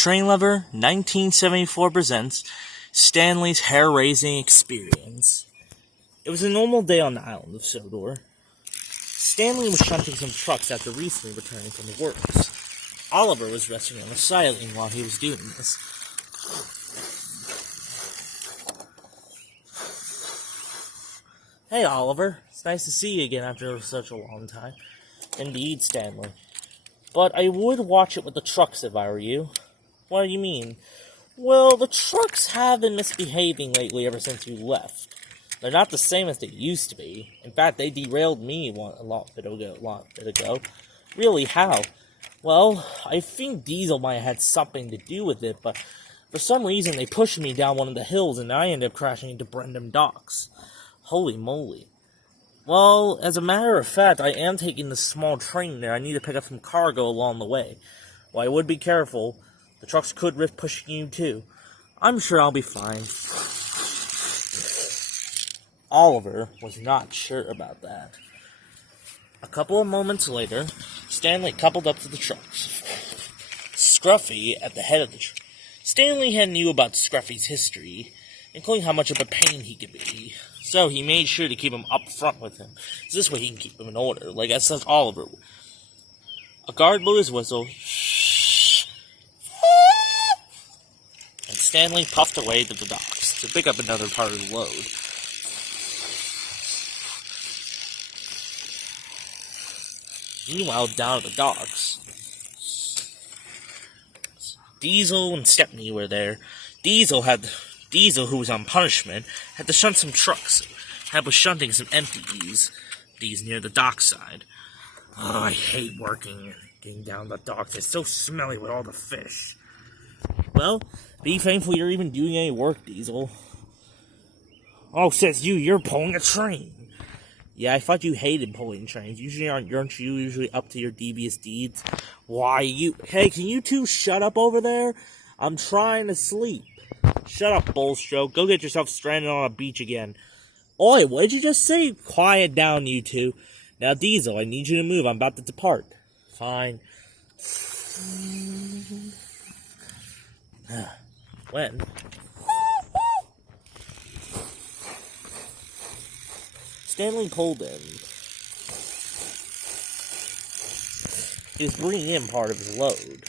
Train Lover 1974 presents Stanley's hair-raising experience. It was a normal day on the island of Sodor. Stanley was shunting some trucks after recently returning from the works. Oliver was resting on the siding while he was doing this. Hey, Oliver. It's nice to see you again after such a long time. Indeed, Stanley. But I would watch it with the trucks if I were you. What do you mean? Well, the trucks have been misbehaving lately ever since you left. They're not the same as they used to be. In fact, they derailed me a lot bit ago. Really, how? Well, I think Diesel might have had something to do with it, but for some reason they pushed me down one of the hills and I ended up crashing into Brendam Docks. Holy moly. Well, as a matter of fact, I am taking this small train there. I need to pick up some cargo along the way. Well, I would be careful. The trucks could risk pushing you too. I'm sure I'll be fine. Oliver was not sure about that. A couple of moments later, Stanley coupled up to the trucks. Scruffy at the head of the truck. Stanley had knew about Scruffy's history, including how much of a pain he could be. So he made sure to keep him up front with him. So this way he can keep him in order, like as such Oliver would. A guard blew his whistle, and Stanley puffed away to the docks to pick up another part of the load. Meanwhile, down at the docks, Diesel and Stepney were there. Diesel, who was on punishment, had to shunt some trucks. Was shunting some empties, these near the dockside. Oh, I hate getting down the docks. It's so smelly with all the fish. Well, be thankful you're even doing any work, Diesel. Oh, says you're pulling a train. Yeah, I thought you hated pulling trains. Aren't you usually up to your devious deeds? Hey, can you two shut up over there? I'm trying to sleep. Shut up, Bullstroke. Go get yourself stranded on a beach again. Oi, what did you just say? Quiet down, you two. Now, Diesel, I need you to move. I'm about to depart. Fine. When? Stanley pulled in. He was bringing in part of his load.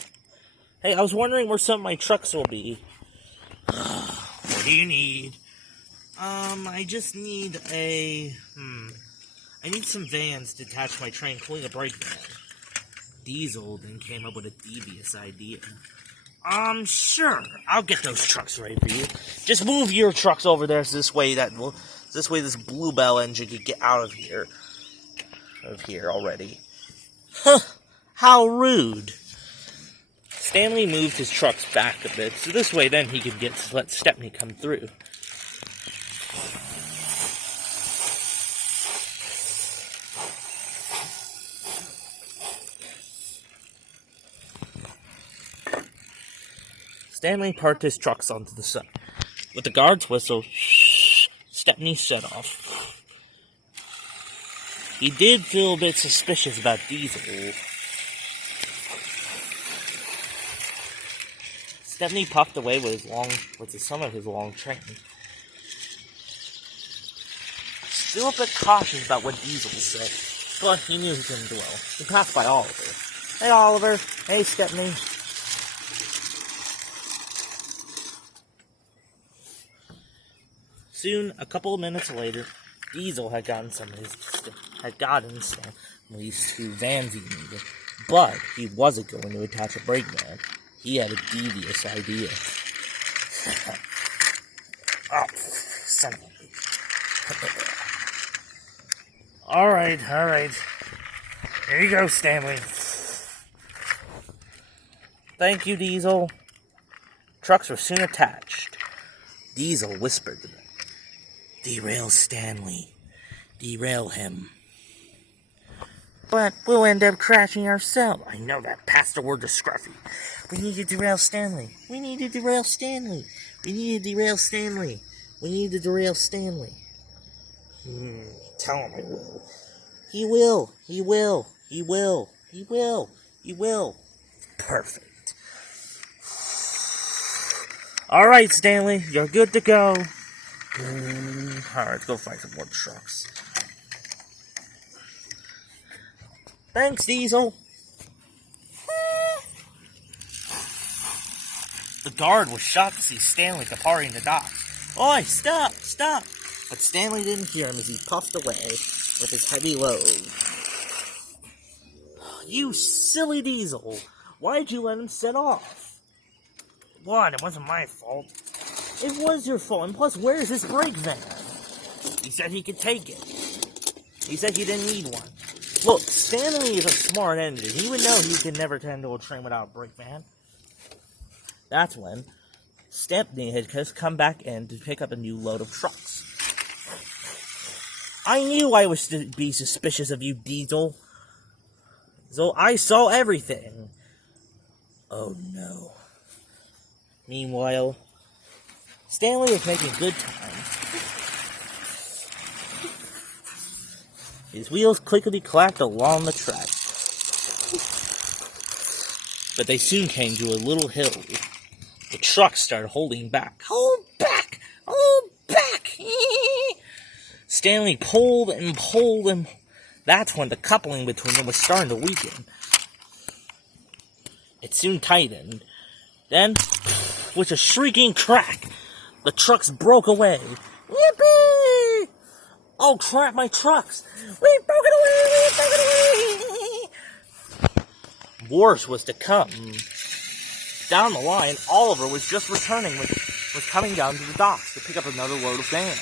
Hey, I was wondering where some of my trucks will be. What do you need? I just need I need some vans to attach my train, including a brake van. Diesel then came up with a devious idea. Sure. I'll get those trucks ready for you. Just move your trucks over there so this way this Bluebell engine could get out of here. Already. Huh. How rude. Stanley moved his trucks back a bit, so this way then he could let Stepney come through. Stanley parked his trucks onto the side. With the guard's whistle, Stepney set off. He did feel a bit suspicious about Diesel. Stepney puffed away with some of his long train. Still a bit cautious about what Diesel said, but he knew he couldn't dwell. He passed by Oliver. Hey, Oliver. Hey, Stepney. Soon, a couple of minutes later, Diesel had gotten Stanley's two vans he needed, but he wasn't going to attach a brake van. He had a devious idea. Oh, son of a... Alright. Here you go, Stanley. Thank you, Diesel. Trucks were soon attached. Diesel whispered to them. Derail Stanley. Derail him. But we'll end up crashing ourselves. I know that. Pass the word to Scruffy. We need to derail Stanley. We need to derail Stanley. Tell him I will. He will. Perfect. Alright, Stanley, you're good to go. Alright, let's go find some more trucks. Thanks, Diesel. The guard was shocked to see Stanley departing the docks. Oi, stop! But Stanley didn't hear him as he puffed away with his heavy load. You silly Diesel! Why'd you let him set off? What? It wasn't my fault. It was your fault, and plus, where's his brake van? He said he could take it. He said he didn't need one. Look, Stanley is a smart engine. He would know he could never tend to a train without a brake van. That's when Stanley had just come back in to pick up a new load of trucks. I knew I was to be suspicious of you, Diesel. So I saw everything. Oh no. Meanwhile, Stanley was making good time. His wheels clickety-clacked along the track. But they soon came to a little hill. The truck started holding back. Hold back! Hold back! Stanley pulled and pulled, and that's when the coupling between them was starting to weaken. It soon tightened. Then, with a shrieking crack, the trucks broke away. Yippee! Oh crap, my trucks! We broke it away! Worse was to come. Down the line, Oliver was just returning was coming down to the docks to pick up another load of vans.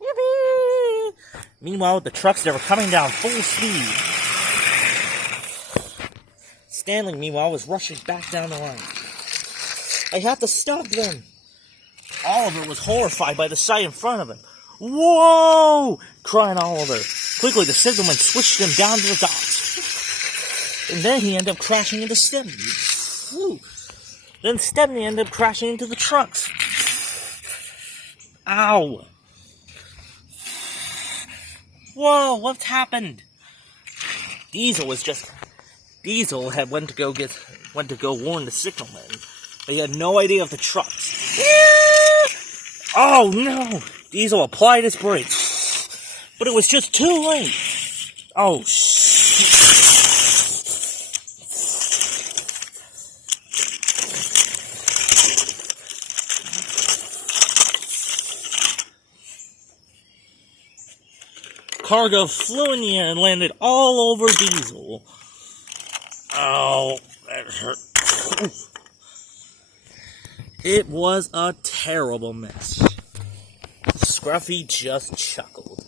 Yippee! Meanwhile, the trucks, they were coming down full speed. Stanley, meanwhile, was rushing back down the line. I have to stop them. Oliver was horrified by the sight in front of him. Whoa! Cried Oliver. Quickly, the signalman switched him down to the docks. And then he ended up crashing into Stepney. Whew. Then Stepney ended up crashing into the trucks. Ow! Whoa, what's happened? Diesel had went to go warn the signalman. But he had no idea of the trucks. Oh no! Diesel applied his brakes. But it was just too late. Oh, shit. Cargo flew in the air and landed all over Diesel. Oh, that hurt. It was a terrible mess. Scruffy just chuckled.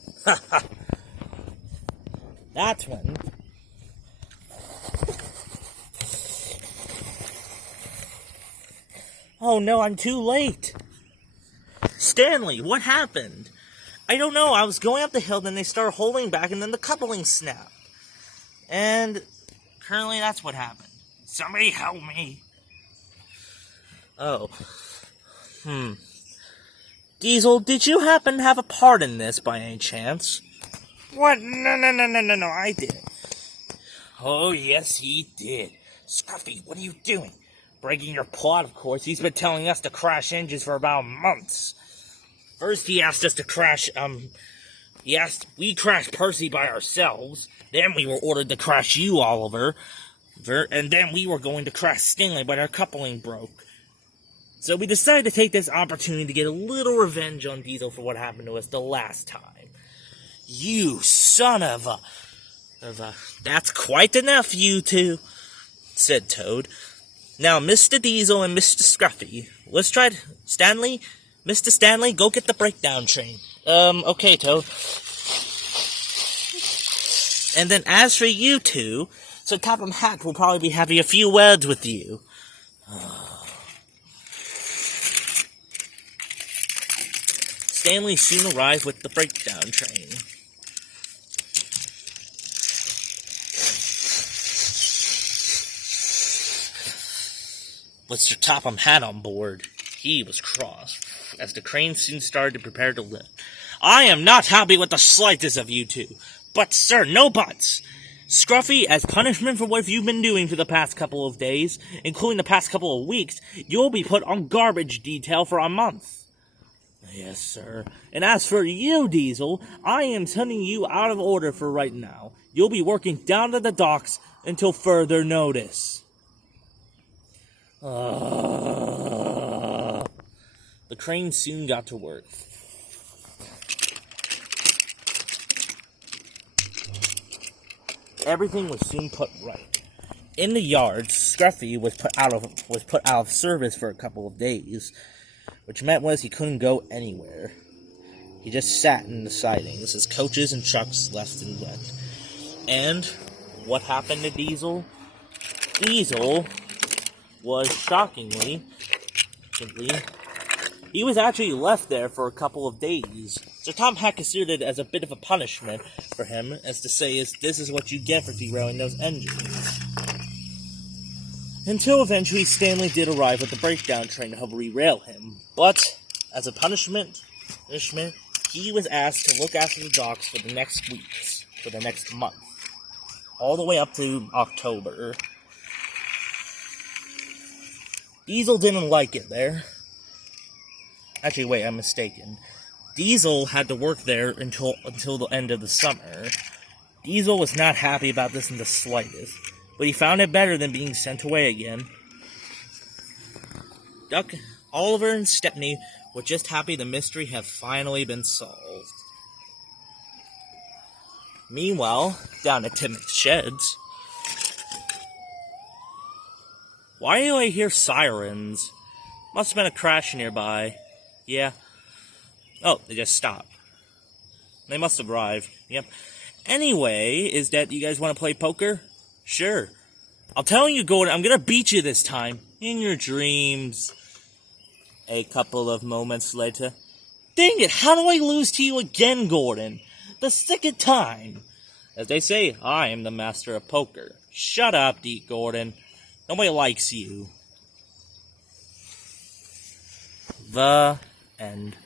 That's when oh no, I'm too late. Stanley, what happened? I don't know, I was going up the hill, then they started holding back, and then the coupling snapped. And currently that's what happened. Somebody help me. Oh. Diesel, did you happen to have a part in this by any chance? What? No, I didn't. Oh, yes, he did. Scruffy, what are you doing? Breaking your plot, of course. He's been telling us to crash engines for about months. First, he asked us to crash, we crashed Percy by ourselves. Then we were ordered to crash you, Oliver. And then we were going to crash Stanley, but our coupling broke. So we decided to take this opportunity to get a little revenge on Diesel for what happened to us the last time. You son of a... That's quite enough, you two, said Toad. Now, Mr. Diesel and Mr. Scruffy, let's try to... Stanley? Mr. Stanley, go get the breakdown train. Okay, Toad. And then as for you two, so Topham Hatt will probably be having a few words with you. Stanley soon arrived with the breakdown train. Mr. Topham Hatt on board. He was cross, as the crane soon started to prepare to lift. I am not happy with the slightest of you two. But, sir, no buts. Scruffy, as punishment for what you've been doing for the past couple of days, including the past couple of weeks, you'll be put on garbage detail for a month. Yes, sir. And as for you, Diesel, I am sending you out of order for right now. You'll be working down at the docks until further notice. The crane soon got to work. Everything was soon put right. In the yard, Scruffy was put out of service for a couple of days, which meant he couldn't go anywhere. He just sat in the sidings, his coaches and trucks left and went. And what happened to Diesel? Diesel was shockingly, he was actually left there for a couple of days. So Tom had considered it as a bit of a punishment for him, as to say, this is what you get for derailing those engines. Until eventually Stanley did arrive with the breakdown train to help derail him. But, as a punishment, he was asked to look after the docks for the next weeks, for the next month. All the way up to October. Diesel didn't like it there. Actually, wait, I'm mistaken. Diesel had to work there until the end of the summer. Diesel was not happy about this in the slightest, but he found it better than being sent away again. Duck, Oliver, and Stepney were just happy the mystery had finally been solved. Meanwhile, down at Timothy's sheds, why do I hear sirens? Must have been a crash nearby. Yeah. Oh, they just stopped. They must have arrived. Yep. Anyway, is that you guys want to play poker? Sure. I'll tell you, Gordon, I'm gonna beat you this time. In your dreams. A couple of moments later. Dang it, how do I lose to you again, Gordon? The second time. As they say, I am the master of poker. Shut up, D. Gordon. Nobody likes you. The end.